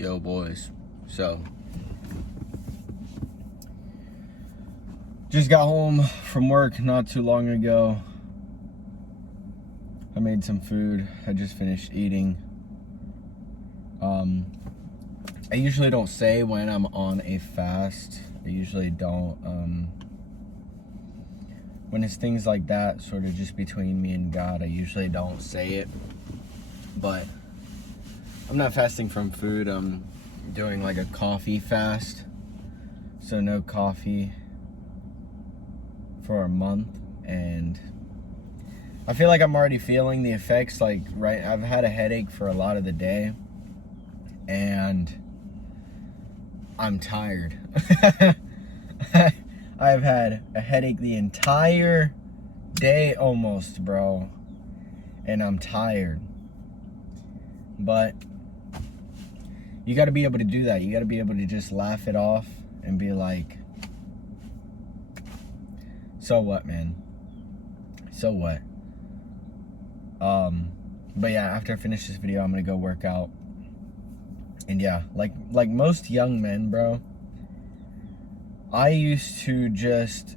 Yo, boys. So, just got home from work not too long ago. I made some food. I just finished eating. I usually don't say when I'm on a fast. I usually don't. When it's things like that, sort of just between me and God, I usually don't say it. But I'm not fasting from food. I'm doing like a coffee fast. So no coffee for a month. And I feel like I'm already feeling the effects. Like, right, I've had a headache for a lot of the day. And I'm tired. I've had a headache the entire day almost, bro. And I'm tired. But you got to be able to do that. You got to be able to just laugh it off and be like, so what, man? So what? But yeah, after I finish this video, I'm going to go work out. And yeah, like most young men, bro, I used to just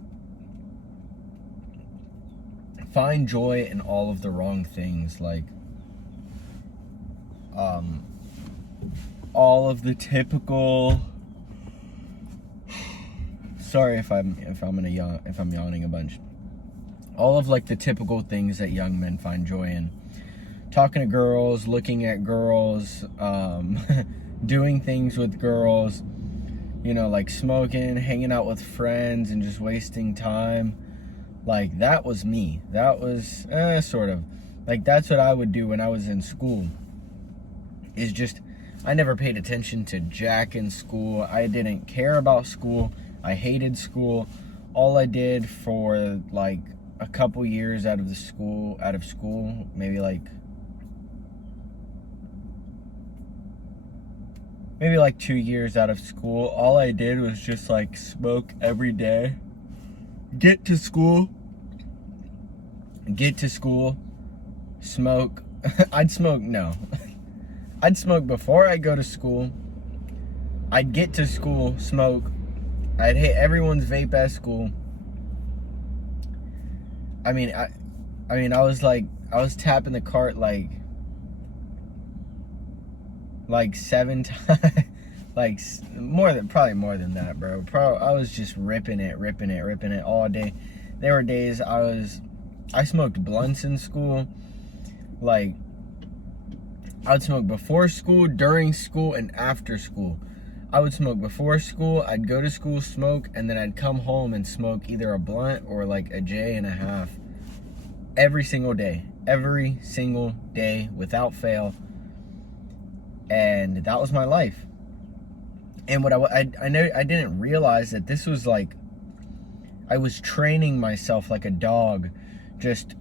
find joy in all of the wrong things, like all of the typical. Sorry if I'm yawning a bunch. All of like the typical things that young men find joy in: talking to girls, looking at girls, doing things with girls. You know, like smoking, hanging out with friends, and just wasting time. Like, that was me. That was, sort of. Like, that's what I would do when I was in school. Is just, I never paid attention to jack in school. I didn't care about school. I hated school. All I did for, like, a couple years out of school, maybe like 2 years out of school, all I did was just like smoke every day. Get to school, smoke. I'd smoke before I go to school. I'd get to school, smoke. I'd hit everyone's vape at school. I was tapping the cart like 7 times, like probably more than that, bro. I was just ripping it all day. There were days I smoked blunts in school. Like, I would smoke before school, during school, and after school. I would smoke before school, I'd go to school, smoke, and then I'd come home and smoke either a blunt or like a J and a half every single day, without fail. And that was my life. And what I didn't realize that this was like, I was training myself like a dog, just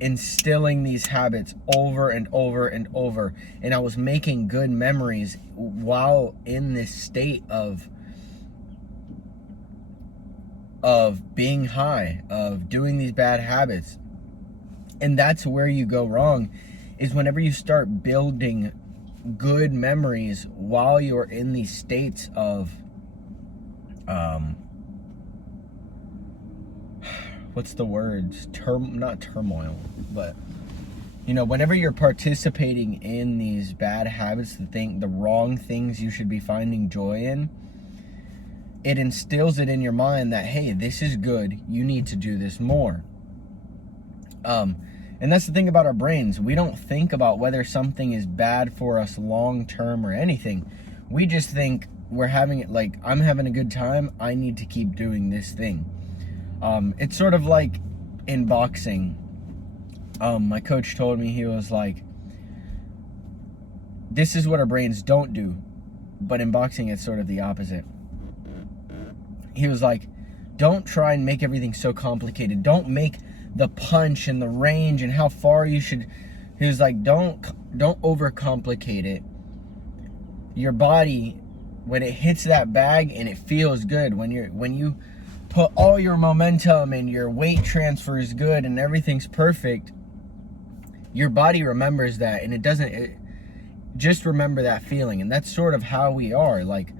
instilling these habits over and over and over. And I was making good memories while in this state of being high, of doing these bad habits. And that's where you go wrong, is whenever you start building good memories while you're in these states of what's the words, not turmoil, but you know, whenever you're participating in these bad habits, the wrong things you should be finding joy in, it instills it in your mind that, hey, this is good, you need to do this more. And that's the thing about our brains. We don't think about whether something is bad for us long term or anything. We just think we're having it, like, I'm having a good time, I need to keep doing this thing. It's sort of like in boxing. My coach told me, he was like, this is what our brains don't do, but in boxing it's sort of the opposite. He was like, don't try and make everything so complicated. Don't make the punch and the range and how far you should. He was like, don't overcomplicate it. Your body, when it hits that bag and it feels good, when you put all your momentum and your weight transfer is good and everything's perfect, your body remembers that, and it just remember that feeling. And that's sort of how we are. Like,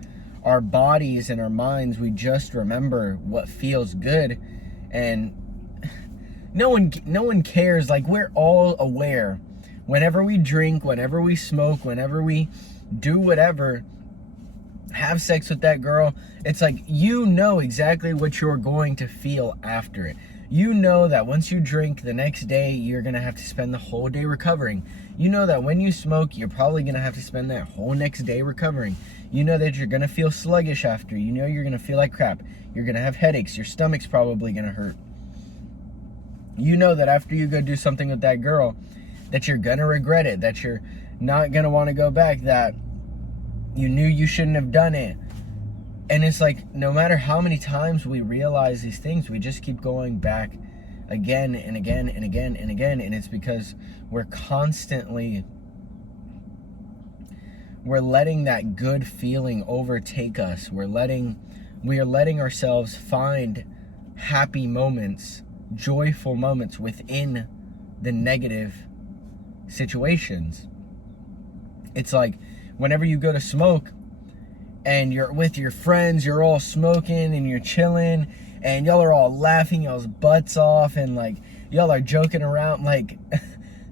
our bodies and our minds, we just remember what feels good. And no one cares. Like, we're all aware. Whenever we drink, whenever we smoke, whenever we do whatever, have sex with that girl, it's like, you know exactly what you're going to feel after it. You know that once you drink, the next day you're gonna have to spend the whole day recovering. You know that when you smoke, you're probably gonna have to spend that whole next day recovering. You know that you're gonna feel sluggish after. You know you're gonna feel like crap. You're gonna have headaches. Your stomach's probably gonna hurt. You know that after you go do something with that girl, that you're gonna regret it, that you're not gonna wanna go back, that you knew you shouldn't have done it. And it's like, no matter how many times we realize these things, we just keep going back again and again and again and again. And it's because we're letting that good feeling overtake us. We are letting ourselves find happy moments, joyful moments within the negative situations. It's like, whenever you go to smoke and you're with your friends, you're all smoking and you're chilling and y'all are all laughing y'all's butts off and like y'all are joking around, like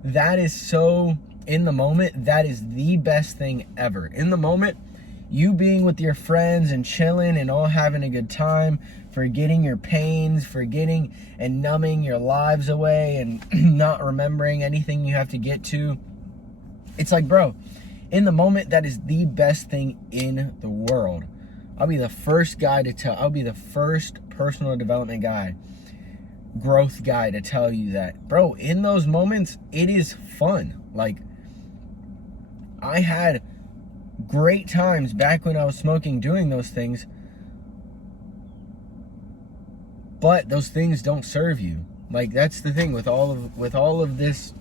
that is so, in the moment, that is the best thing ever. In the moment, you being with your friends and chilling and all having a good time, forgetting your pains, forgetting and numbing your lives away and not remembering anything you have to get to. It's like, bro, in the moment, that is the best thing in the world. I'll be the first guy to tell, I'll be the first personal development guy, growth guy to tell you that, bro, in those moments, it is fun. Like, I had great times back when I was smoking doing those things, but those things don't serve you. Like, that's the thing with all of this.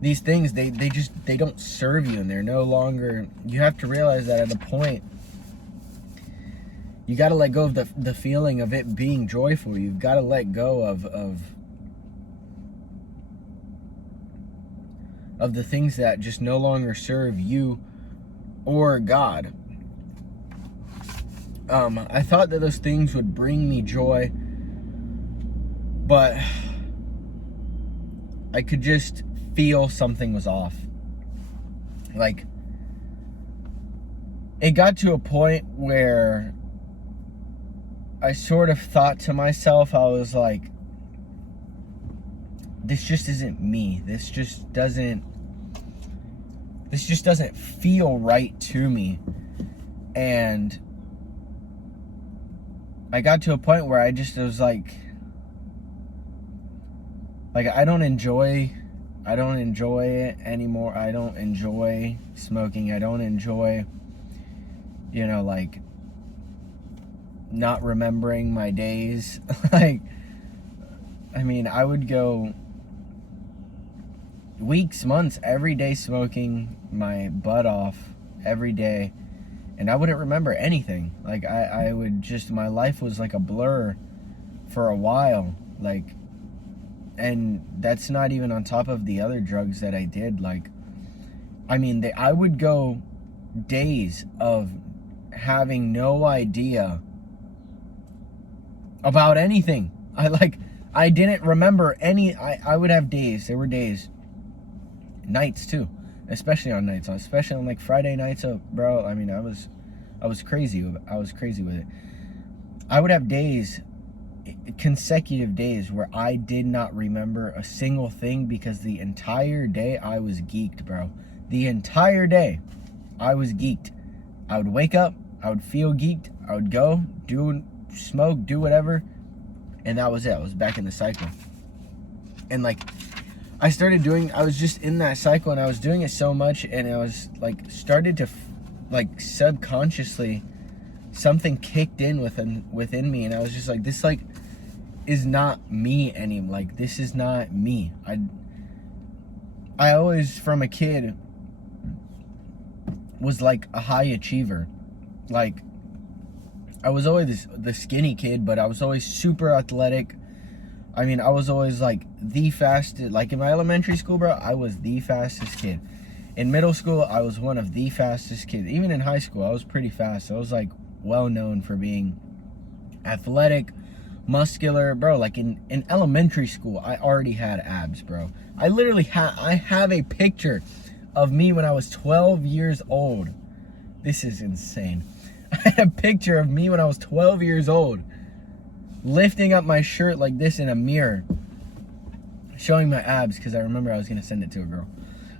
These things, they don't serve you, and they're no longer, you have to realize that at a point, you got to let go of the feeling of it being joyful. You've got to let go of the things that just no longer serve you or God. I thought that those things would bring me joy, but I could just feel something was off. Like, it got to a point where I sort of thought to myself, I was like, this just isn't me. This just doesn't feel right to me. And I got to a point where I was like I don't enjoy it anymore. I don't enjoy smoking. I don't enjoy, like, not remembering my days. Like, I mean, I would go weeks, months, every day smoking my butt off every day, and I wouldn't remember anything. Like, I would just, my life was like a blur for a while. Like, and that's not even on top of the other drugs that I did. Like, I mean, I would go days of having no idea about anything. I didn't remember any. I would have days. There were days, nights too, especially on nights, especially on like Friday nights. So, bro, I mean, I was crazy. I was crazy with it. I would have days, consecutive days, where I did not remember a single thing because the entire day I was geeked, bro. The entire day I was geeked. I would wake up, I would feel geeked, I would go, smoke, do whatever, and that was it. I was back in the cycle. And like, I was just in that cycle, and I was doing it so much, and I was like, started to like subconsciously, something kicked in within me, and I was just like, this like is not me anymore. Like, this is not me. I always, from a kid, was like a high achiever. Like, I was always the skinny kid, but I was always super athletic. I mean, I was always like the fastest. Like, in my elementary school, bro, I was the fastest kid. In middle school, I was one of the fastest kids. Even in high school, I was pretty fast. I was like well known for being athletic, muscular, bro. Like in elementary school, I already had abs, bro. I literally I have a picture of me when I was 12 years old. This is insane. I had a picture of me when I was 12 years old, lifting up my shirt like this in a mirror, showing my abs, because I remember I was gonna send it to a girl.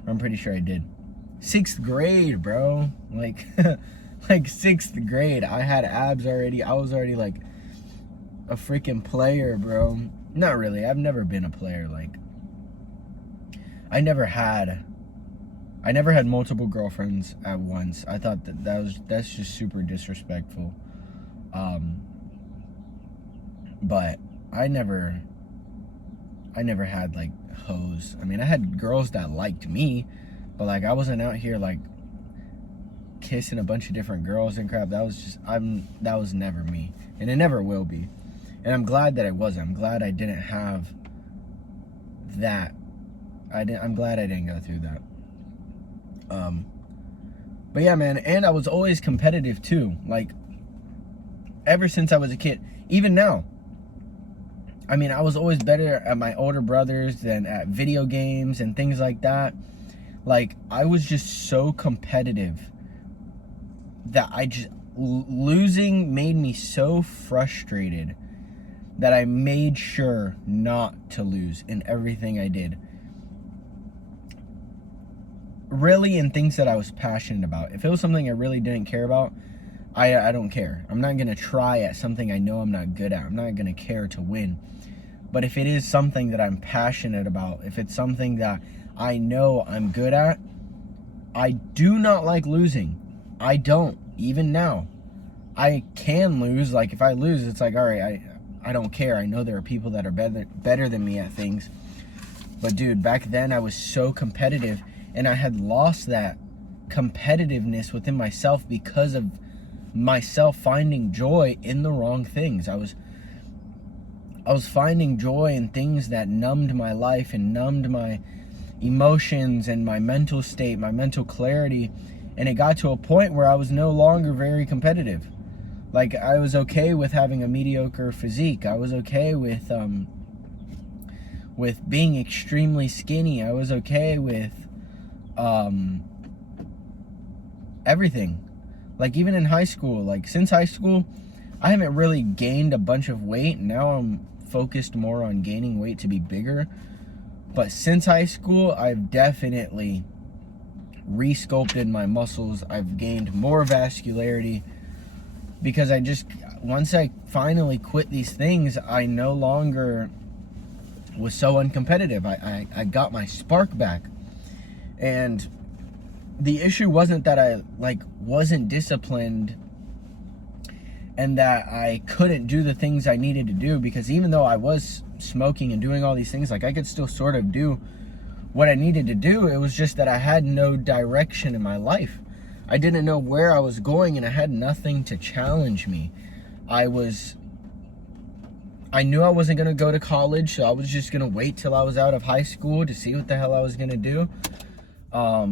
I'm pretty sure I did. 6th grade, bro. Like, like 6th grade. I had abs already. I was already like a freaking player, bro. Not really. I've never been a player. Like, I never had multiple girlfriends at once. I thought that's just super disrespectful. But I never had like hoes. I mean, I had girls that liked me, but like I wasn't out here like kissing a bunch of different girls and crap. That was never me, and it never will be. And I'm glad that it wasn't. I'm glad I didn't have that. I'm glad I didn't go through that. But yeah, man, and I was always competitive too. Like, ever since I was a kid, even now. I mean, I was always better at my older brothers than at video games and things like that. Like, I was just so competitive that losing made me so frustrated that I made sure not to lose in everything I did. Really, in things that I was passionate about. If it was something I really didn't care about, I don't care. I'm not going to try at something I know I'm not good at. I'm not going to care to win. But if it is something that I'm passionate about, if it's something that I know I'm good at, I do not like losing. I don't. Even now. I can lose. Like, if I lose, it's like, all right, I don't care. I know there are people that are better than me at things. But dude, back then I was so competitive, and I had lost that competitiveness within myself because of myself finding joy in the wrong things. I was finding joy in things that numbed my life and numbed my emotions and my mental state, my mental clarity. And it got to a point where I was no longer very competitive. Like, I was okay with having a mediocre physique. I was okay with being extremely skinny. I was okay with everything. Like, even in high school, like, since high school, I haven't really gained a bunch of weight. Now I'm focused more on gaining weight to be bigger. But since high school, I've definitely re-sculpted my muscles. I've gained more vascularity because once I finally quit these things, I no longer was so uncompetitive. I got my spark back. And the issue wasn't that I wasn't disciplined and that I couldn't do the things I needed to do, because even though I was smoking and doing all these things, like, I could still sort of do what I needed to do. It was just that I had no direction in my life. I didn't know where I was going, and I had nothing to challenge me. I knew I wasn't going to go to college, so I was just going to wait till I was out of high school to see what the hell I was going to do. I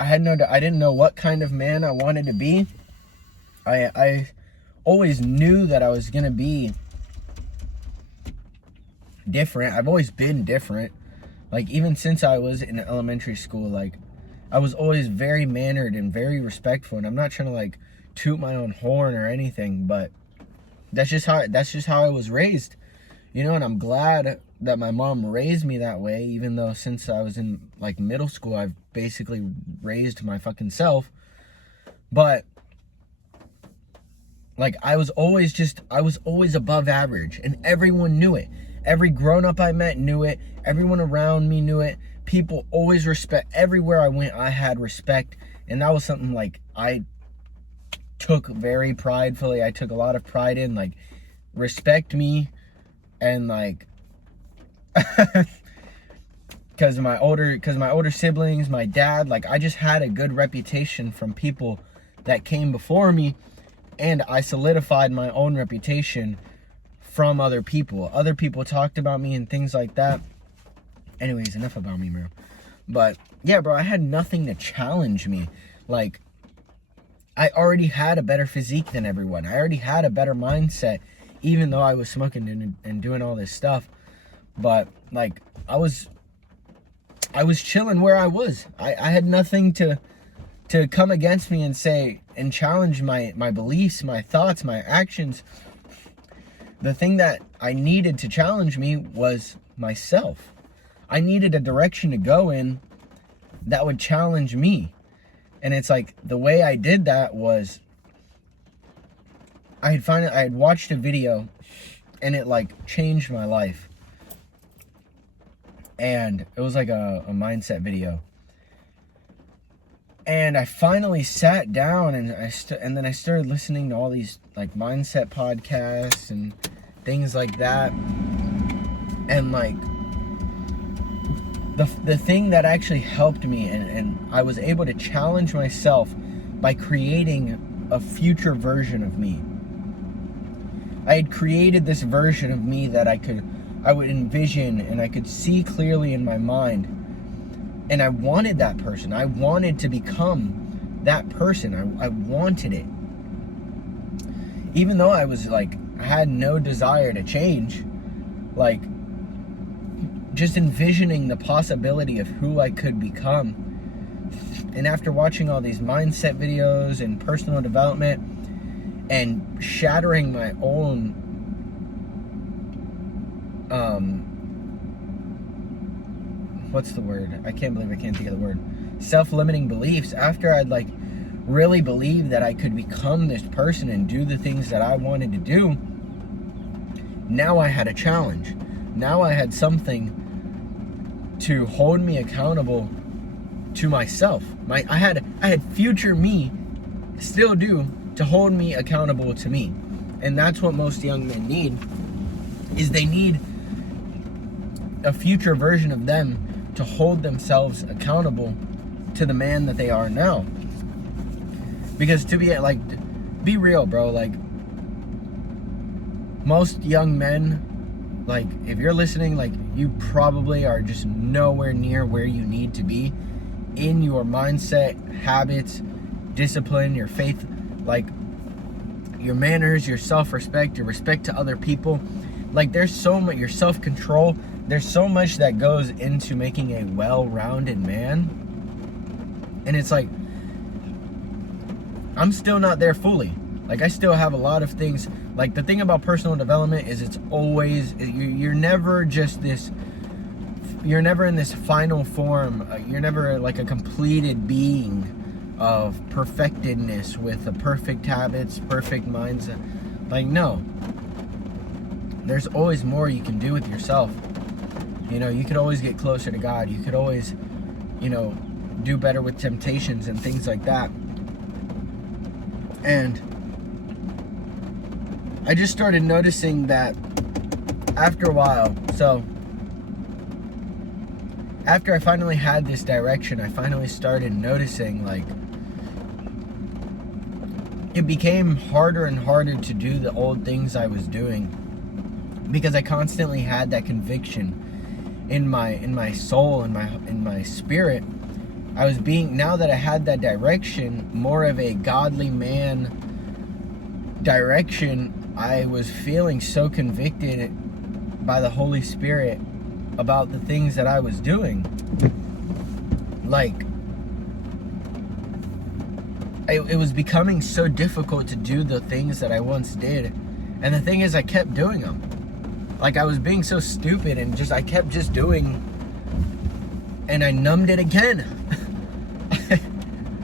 didn't know what kind of man I wanted to be. I always knew that I was going to be different. I've always been different. Like, even since I was in elementary school, like, I was always very mannered and very respectful. And I'm not trying to, like, toot my own horn or anything, but that's just how I was raised. You know, and I'm glad that my mom raised me that way, even though since I was in, like, middle school, I've basically raised my fucking self. But, like, I was always above average, and everyone knew it. Every grown-up I met knew it. Everyone around me knew it. People always everywhere I went, I had respect, and that was something, like, I took very pridefully. I took a lot of pride in, like, respect me, and, like, because my older siblings, my dad, like, I just had a good reputation from people that came before me, and I solidified my own reputation from other people. Other people talked about me and things like that. Anyways, enough about me, bro. But yeah, bro, I had nothing to challenge me. Like, I already had a better physique than everyone. I already had a better mindset, even though I was smoking and doing all this stuff. But like, I was chilling where I was. I had nothing to come against me and say and challenge my beliefs, my thoughts, my actions. The thing that I needed to challenge me was myself. I needed a direction to go in that would challenge me. And it's like, the way I did that was I had watched a video and it like changed my life. And it was like a mindset video. And I finally sat down and then I started listening to all these like mindset podcasts and things like that. And like the thing that actually helped me and I was able to challenge myself by creating a future version of me. I had created this version of me that I would envision and I could see clearly in my mind. And I wanted that person. I wanted to become that person. I wanted it. Even though I was like, I had no desire to change, like, just envisioning the possibility of who I could become. And after watching all these mindset videos and personal development and shattering my own what's the word? I can't believe I can't think of the word. Self-limiting beliefs. After I'd like really believed that I could become this person and do the things that I wanted to do, now I had a challenge. Now I had something to hold me accountable to myself. I had future me, still do, to hold me accountable to me. And that's what most young men need, is they need a future version of them to hold themselves accountable to the man that they are now. Because to be real, bro, like, most young men, like, if you're listening, like, you probably are just nowhere near where you need to be in your mindset, habits, discipline, your faith, like, your manners, your self-respect, your respect to other people. Like, there's so much, your self-control, there's so much that goes into making a well-rounded man. And it's like, I'm still not there fully. Like, I still have a lot of things. Like, the thing about personal development is it's always, you're never just this, you're never in this final form. You're never like a completed being of perfectedness with a perfect habits, perfect mindset. Like, no. There's always more you can do with yourself. You know, you could always get closer to God. You could always, you know, do better with temptations and things like that. And I just started noticing that after a while, so after I finally had this direction, I finally started noticing, like, it became harder and harder to do the old things I was doing, because I constantly had that conviction in my soul, in my spirit. I was being, now that I had that direction, more of a godly man direction, I was feeling so convicted by the Holy Spirit about the things that I was doing. Like, it was becoming so difficult to do the things that I once did. And the thing is, I kept doing them. Like, I was being so stupid and I kept just doing, and I numbed it again.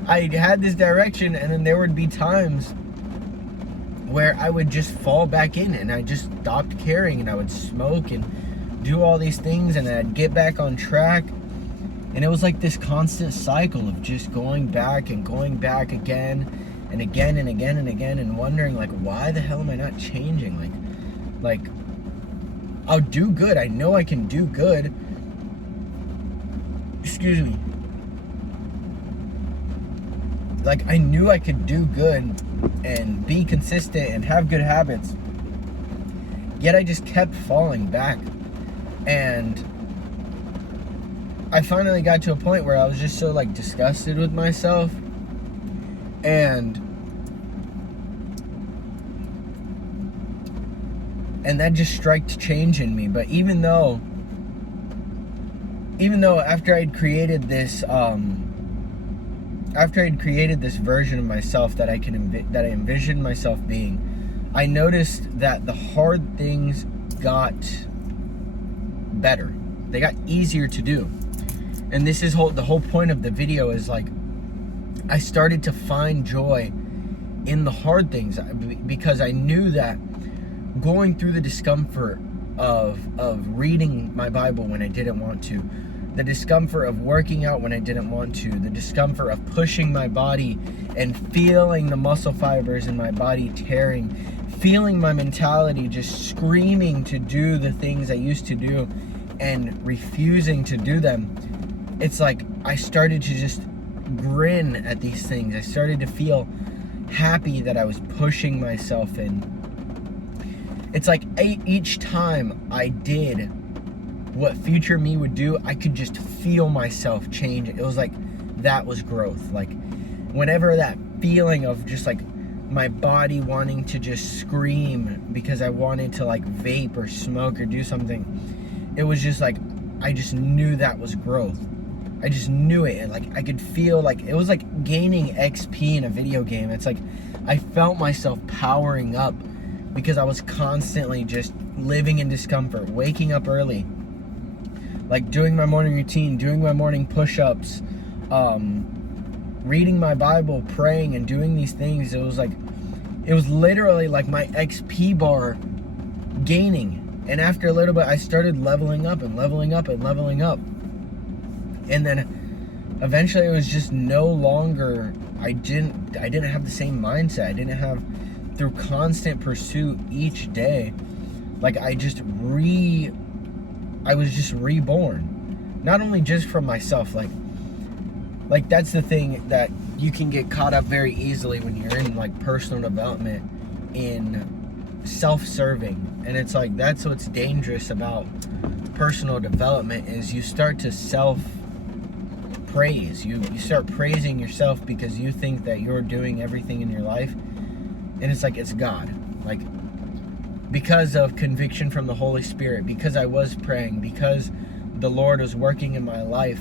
I had this direction, and then there would be times where I would just fall back in and I just stopped caring, and I would smoke and do all these things, and then I'd get back on track. And it was like this constant cycle of just going back and going back again and again and again and again, and wondering, like, why the hell am I not changing? Like I'll do good. I know I can do good. Excuse me. Like, I knew I could do good and be consistent and have good habits. Yet I just kept falling back. And I finally got to a point where I was just so like disgusted with myself, and that just struck change in me. But even though after I'd created this version of myself that I envisioned myself being, I noticed that the hard things got better. They got easier to do. And this is the whole point of the video is like, I started to find joy in the hard things, because I knew that going through the discomfort of reading my Bible when I didn't want to, the discomfort of working out when I didn't want to, the discomfort of pushing my body and feeling the muscle fibers in my body tearing, feeling my mentality just screaming to do the things I used to do and refusing to do them. It's like I started to just grin at these things. I started to feel happy that I was pushing myself in. It's like each time I did what future me would do, I could just feel myself change. It was like that was growth. Like whenever that feeling of just like my body wanting to just scream because I wanted to like vape or smoke or do something, it was just like I just knew that was growth. I just knew it. Like I could feel like it was like gaining XP in a video game. It's like I felt myself powering up because I was constantly just living in discomfort, waking up early, like doing my morning routine, doing my morning push-ups, reading my Bible, praying, and doing these things. It was literally like my XP bar gaining. And after a little bit, I started leveling up and leveling up and leveling up. And then eventually it was just no longer, I didn't have the same mindset. I didn't have, through constant pursuit each day, like I was just reborn. Not only just from myself, like that's the thing that you can get caught up very easily when you're in like personal development, in self-serving. And it's like, that's what's dangerous about personal development, is you start to self-praise. You start praising yourself because you think that you're doing everything in your life. And it's like, it's God. Like, because of conviction from the Holy Spirit, because I was praying, because the Lord was working in my life,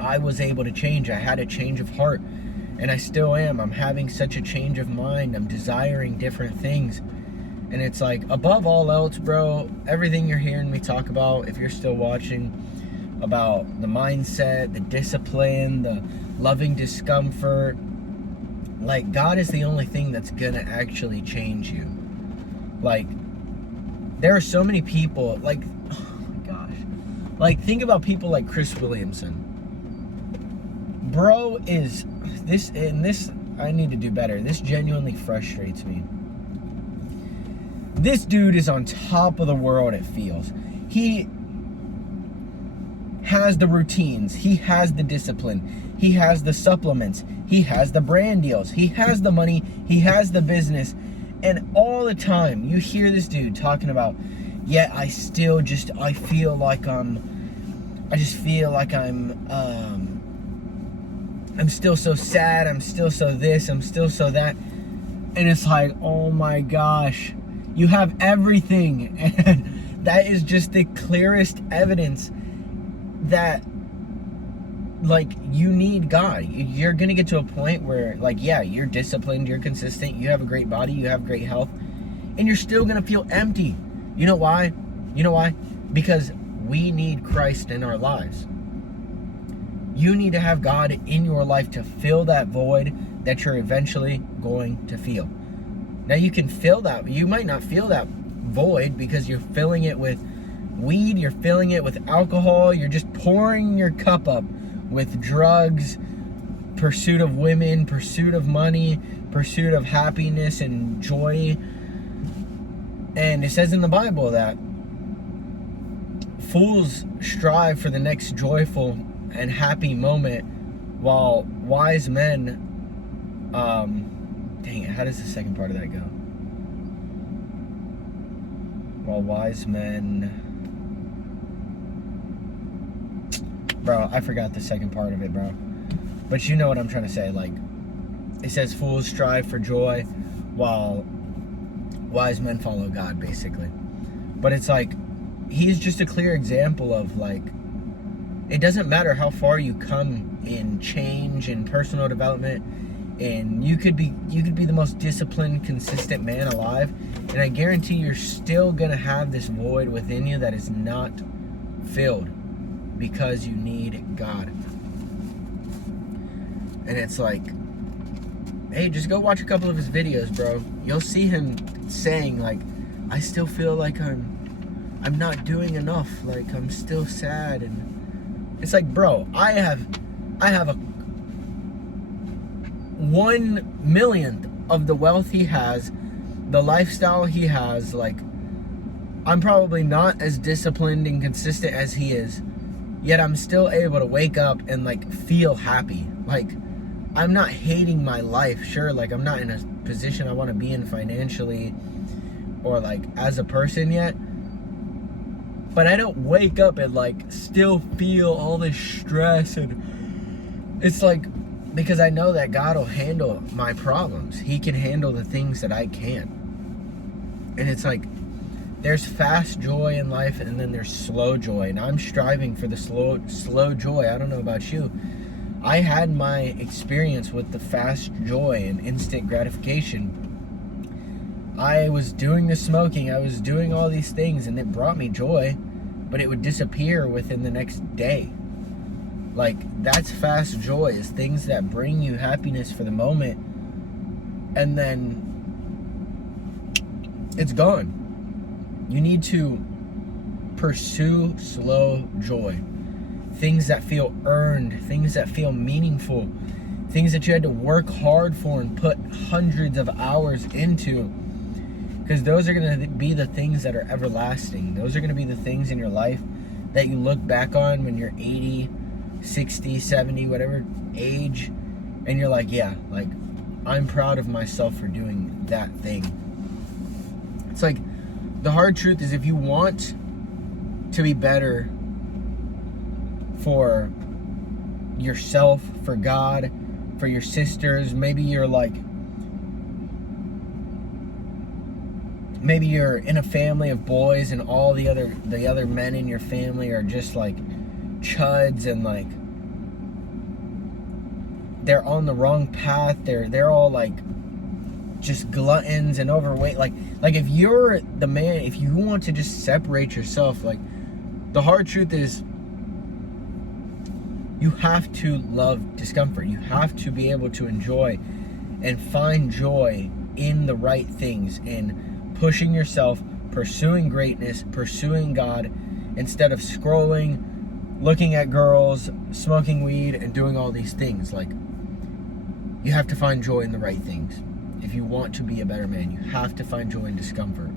I was able to change. I had a change of heart, and I still am. I'm having such a change of mind. I'm desiring different things. And it's like, above all else, bro, everything you're hearing me talk about, if you're still watching, about the mindset, the discipline, the loving discomfort, like, God is the only thing that's gonna actually change you. Like, there are so many people, like, oh my gosh, like, think about people like Chris Williamson. Bro is, this, I need to do better. This genuinely frustrates me. This dude is on top of the world, it feels. He has the routines, he has the discipline, he has the supplements, he has the brand deals, he has the money, he has the business, and all the time you hear this dude talking about, yeah, I feel like I'm still so sad, I'm still so this, I'm still so that. And it's like, oh my gosh, you have everything. And that is just the clearest evidence that, like, you need God. You're gonna get to a point where, like, yeah, you're disciplined, you're consistent, you have a great body, you have great health, and you're still gonna feel empty. You know why? Because we need Christ in our lives. You need to have God in your life to fill that void that you're eventually going to feel. Now, you can feel that. You might not feel that void because you're filling it with weed, you're filling it with alcohol, you're just pouring your cup up with drugs, pursuit of women, pursuit of money, pursuit of happiness and joy. And it says in the Bible that fools strive for the next joyful and happy moment, while wise men, dang it, how does the second part of that go? While wise men, bro, I forgot the second part of it, bro. But you know what I'm trying to say. Like, it says fools strive for joy while wise men follow God, basically. But it's like, he's just a clear example of, like, it doesn't matter how far you come in change and personal development, and you could be the most disciplined, consistent man alive, and I guarantee you're still gonna have this void within you that is not filled because you need God. And it's like, hey, just go watch a couple of his videos, bro. You'll see him saying, like, I still feel like I'm not doing enough, like I'm still sad. And it's like, bro, I have a 1/1,000,000th of the wealth he has, the lifestyle he has. Like, I'm probably not as disciplined and consistent as he is, yet I'm still able to wake up and, like, feel happy. Like, I'm not hating my life. Sure, like, I'm not in a position I want to be in financially or, like, as a person yet, but I don't wake up and, like, still feel all this stress. And it's like, because I know that God will handle my problems. He can handle the things that I can't. And it's like, there's fast joy in life, and then there's slow joy, and I'm striving for the slow joy. I don't know about you. I had my experience with the fast joy and instant gratification. I was doing the smoking, I was doing all these things, and it brought me joy, but it would disappear within the next day. Like, that's fast joy, is things that bring you happiness for the moment, and then it's gone. You need to pursue slow joy. Things that feel earned, things that feel meaningful, things that you had to work hard for and put hundreds of hours into. Because those are going to be the things that are everlasting. Those are going to be the things in your life that you look back on when you're 80, 60, 70, whatever age, and you're like, yeah, like, I'm proud of myself for doing that thing. It's like, the hard truth is, if you want to be better for yourself, for God, for your sisters, maybe you're in a family of boys and all the other men in your family are just like chuds, and like they're on the wrong path. They're all like just gluttons and overweight. Like if you're the man, if you want to just separate yourself, like, the hard truth is, you have to love discomfort. You have to be able to enjoy and find joy in the right things, in pushing yourself, pursuing greatness, pursuing God, instead of scrolling, looking at girls, smoking weed, and doing all these things. Like, you have to find joy in the right things. If you want to be a better man, you have to find joy in discomfort.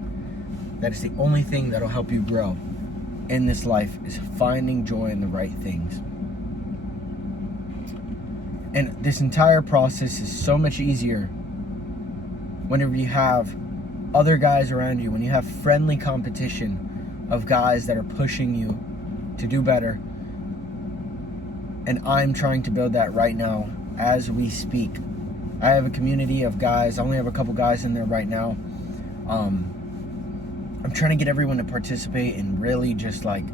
That is the only thing that'll help you grow in this life, is finding joy in the right things. And this entire process is so much easier whenever you have other guys around you, when you have friendly competition of guys that are pushing you to do better. And I'm trying to build that right now as we speak. I have a community of guys. I only have a couple guys in there right now. I'm trying to get everyone to participate, and really just like,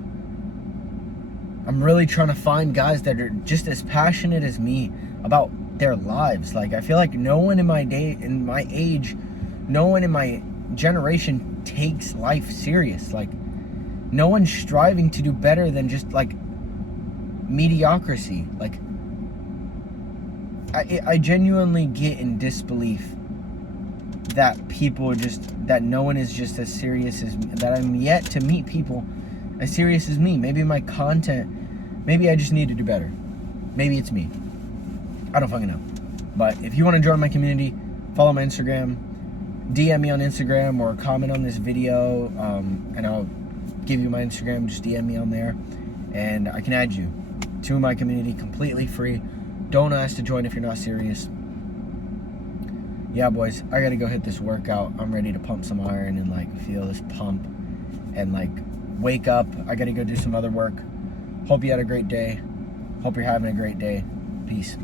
I'm really trying to find guys that are just as passionate as me about their lives. Like, I feel like no one in my age, no one in my generation takes life serious. Like, no one's striving to do better than just like mediocrity. Like, I genuinely get in disbelief that that no one is just as serious as me, that I'm yet to meet people as serious as me. Maybe my content, maybe I just need to do better. Maybe it's me. I don't fucking know. But if you want to join my community, follow my Instagram, DM me on Instagram, or comment on this video, and I'll give you my Instagram. Just DM me on there, and I can add you to my community completely free. Don't ask to join if you're not serious. Yeah, boys, I gotta go hit this workout. I'm ready to pump some iron and like feel this pump and like wake up. I gotta go do some other work. Hope you had a great day. Hope you're having a great day. Peace.